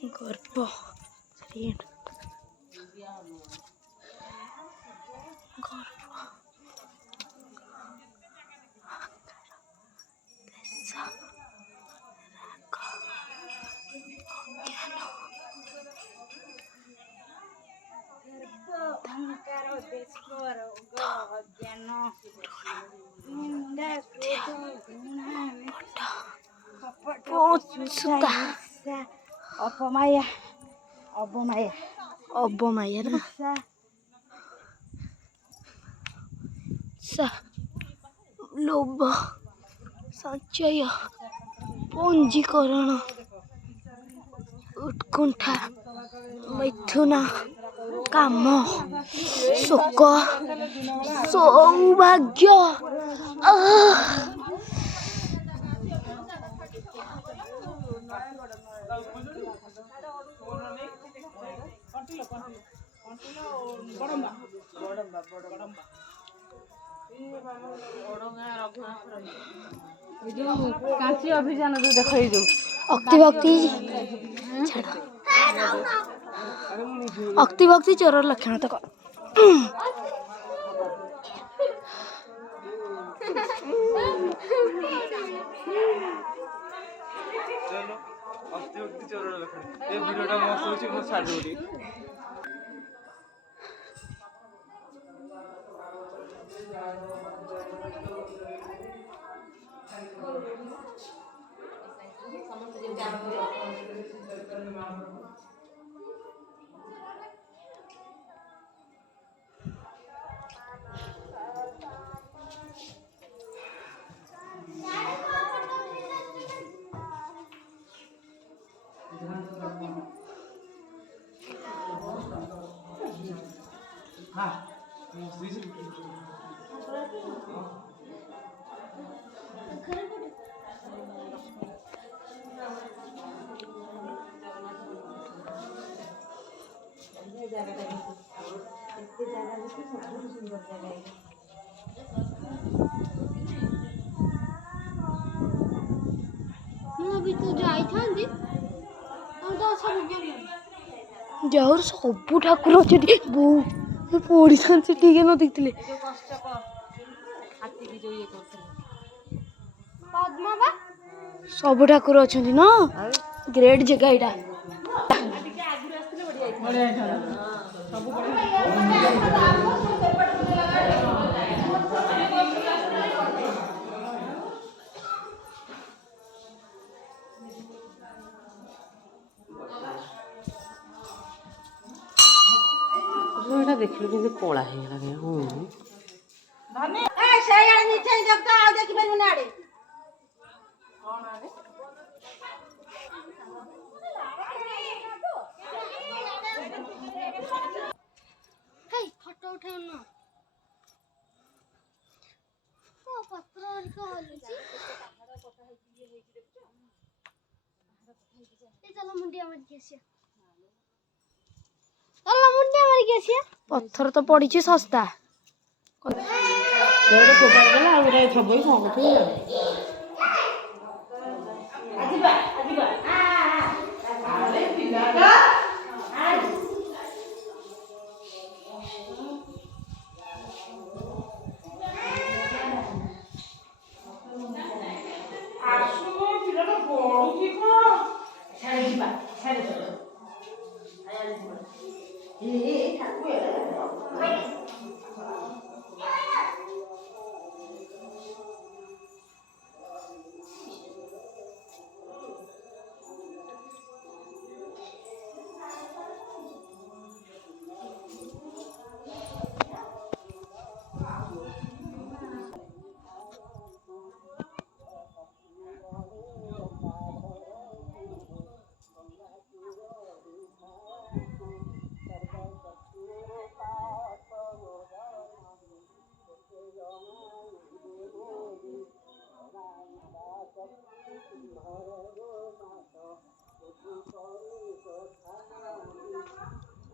गर्भ ऋण गर्भ अपमाया अबमाया अबमाया ना लोभ संचय पंजीकरण उत्कंठा मैथुन काम शोक सौभाग्य कांची अभियान जो देख अक्ति भक्ति अक्ति भक्ति चोर लक्षण तक जहर सब ठाकुर अच्छे पड़ी था ठीक न देखते सब ठाकुर अच्छा न ग्रेट जगह यहाँ देखिलु कि कला है फोटो उठाउन पत्र पत्थर तो पड़ी सस्ता